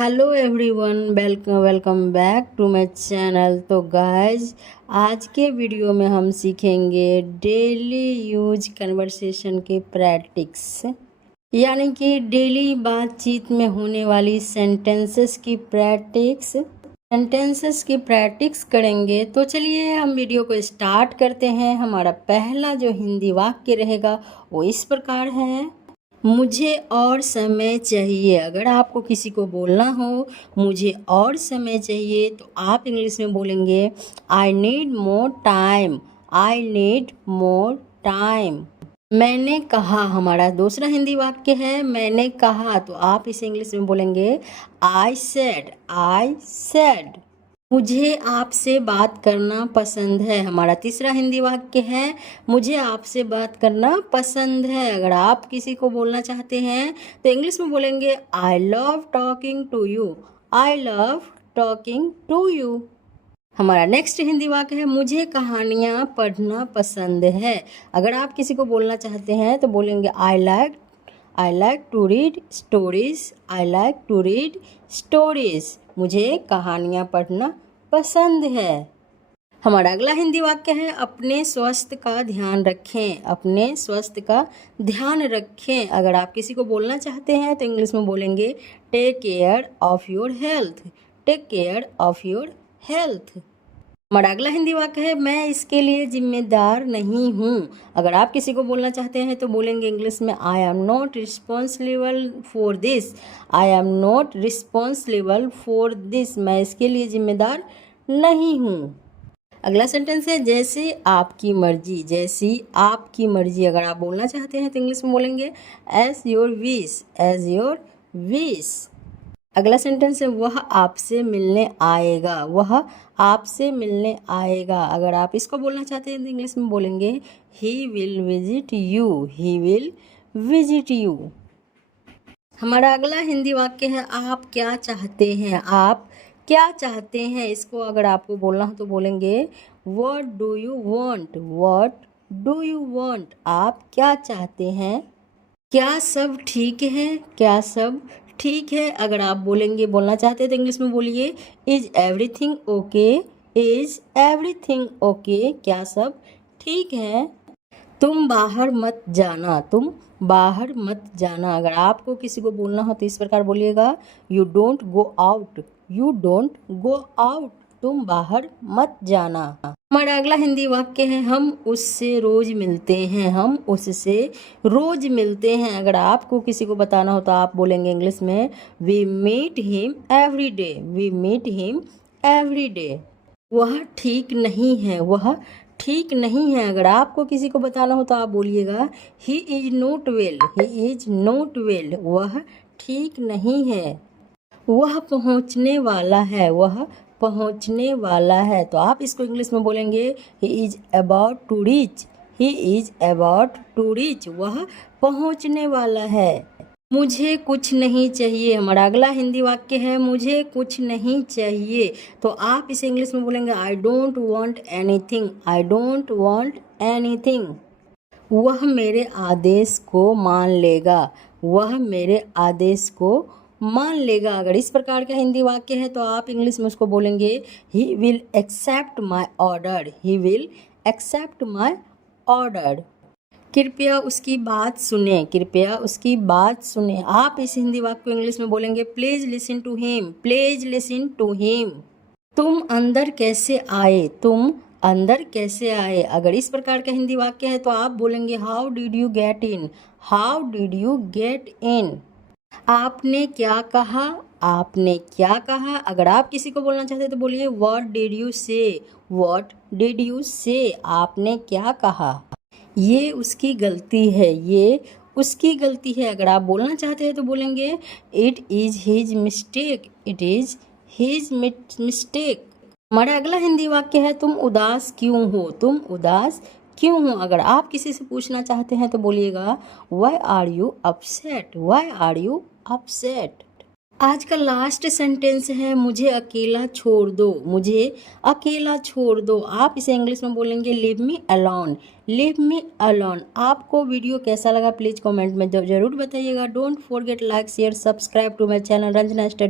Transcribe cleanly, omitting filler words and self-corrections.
Hello everyone, welcome back to my channel. तो guys, आज के वीडियो में हम सीखेंगे डेली यूज कन्वर्सेशन के प्रैक्टिस, यानी कि डेली बातचीत में होने वाली सेंटेंसेस की प्रैक्टिस करेंगे। तो चलिए हम वीडियो को स्टार्ट करते हैं। हमारा पहला जो हिंदी वाक्य रहेगा वो इस प्रकार है, मुझे और समय चाहिए। अगर आपको किसी को बोलना हो मुझे और समय चाहिए तो आप इंग्लिश में बोलेंगे I need more time. I need more time. मैंने कहा, हमारा दूसरा हिंदी वाक्य है मैंने कहा, तो आप इसे इंग्लिश में बोलेंगे आई सेड। I said. मुझे आपसे बात करना पसंद है। हमारा तीसरा हिंदी वाक्य है मुझे आपसे बात करना पसंद है। अगर आप किसी को बोलना चाहते हैं तो इंग्लिश में बोलेंगे I love talking to you. I love talking to you. हमारा नेक्स्ट हिंदी वाक्य है मुझे कहानियाँ पढ़ना पसंद है। अगर आप किसी को बोलना चाहते हैं तो बोलेंगे I like to read stories. I like to read stories. मुझे कहानियाँ पढ़ना पसंद है। हमारा अगला हिंदी वाक्य है अपने स्वास्थ्य का ध्यान रखें। अपने स्वास्थ्य का ध्यान रखें। अगर आप किसी को बोलना चाहते हैं तो इंग्लिश में बोलेंगे take care of your health. Take care of your health. हमारा अगला हिंदी वाक्य है मैं इसके लिए जिम्मेदार नहीं हूँ। अगर आप किसी को बोलना चाहते हैं तो बोलेंगे इंग्लिश में I am not responsible for this. I am not responsible for this. मैं इसके लिए जिम्मेदार नहीं हूँ। अगला सेंटेंस है जैसे आपकी मर्जी। जैसी आपकी मर्जी। अगर आप बोलना चाहते हैं तो इंग्लिश में बोलेंगे as your wish. As your wish. अगला सेंटेंस है वह आपसे मिलने आएगा। वह आपसे मिलने आएगा। अगर आप इसको बोलना चाहते हैं तो इंग्लिश में बोलेंगे he will visit you. He will visit you. हमारा अगला हिंदी वाक्य है आप क्या चाहते हैं। आप क्या चाहते हैं। इसको अगर आपको बोलना हो तो बोलेंगे what do you want. What do you want. आप क्या चाहते हैं। क्या सब ठीक है। क्या सब ठीक है। अगर आप बोलना चाहते हैं तो इंग्लिश में बोलिए is everything okay. Is everything okay. क्या सब ठीक है। तुम बाहर मत जाना। तुम बाहर मत जाना। अगर आपको किसी को बोलना हो तो इस प्रकार बोलिएगा you don't go out. You don't go out. तुम बाहर मत जाना। हमारा अगला हिंदी वाक्य है हम उससे रोज मिलते हैं। हम उससे रोज मिलते हैं। अगर आपको किसी को बताना हो तो आप बोलेंगे इंग्लिश में we meet him every day. We meet him every day. वह ठीक नहीं है। वह ठीक नहीं है। अगर आपको किसी को बताना हो तो आप बोलिएगा he is not well. He is not well. वह ठीक नहीं है। वह पहुंचने वाला है। वह पहुंचने वाला है। तो आप इसको इंग्लिश में बोलेंगे he is about to reach. He is about to reach. वह पहुंचने वाला है। मुझे कुछ नहीं चाहिए। हमारा अगला हिंदी वाक्य है मुझे कुछ नहीं चाहिए। तो आप इसे इंग्लिश में बोलेंगे I don't want anything. I don't want anything. वह मेरे आदेश को मान लेगा। वह मेरे आदेश को मान लेगा। अगर इस प्रकार का हिंदी वाक्य है तो आप इंग्लिश में उसको बोलेंगे he will accept my order. He will accept my order. कृपया उसकी बात सुने। कृपया उसकी बात सुने। आप इस हिंदी वाक्य को इंग्लिश में बोलेंगे please listen to him. Please listen to him. तुम अंदर कैसे आए। तुम अंदर कैसे आए। अगर इस प्रकार का हिंदी वाक्य है तो आप बोलेंगे how did you get in. How did you get in. आपने क्या कहा। आपने क्या कहा। अगर आप किसी को बोलना चाहते हैं तो बोलिए व्हाट डिड यू से। व्हाट डिड यू से। आपने क्या कहा। ये उसकी गलती है। ये उसकी गलती है। अगर आप बोलना चाहते हैं तो बोलेंगे it is his mistake. It is his mistake. हमारा अगला हिंदी वाक्य है तुम उदास क्यों हो। तुम उदास क्यों हो। अगर आप किसी से पूछना चाहते हैं तो बोलिएगा why are you upset. Why are you upset. आज का लास्ट सेंटेंस है मुझे अकेला छोड़ दो। मुझे अकेला छोड़ दो। आप इसे इंग्लिश में बोलेंगे leave me alone. Leave me alone. आपको वीडियो कैसा लगा प्लीज़ कमेंट में जरूर बताइएगा। Don't forget like share subscribe to my channel Ranjana study.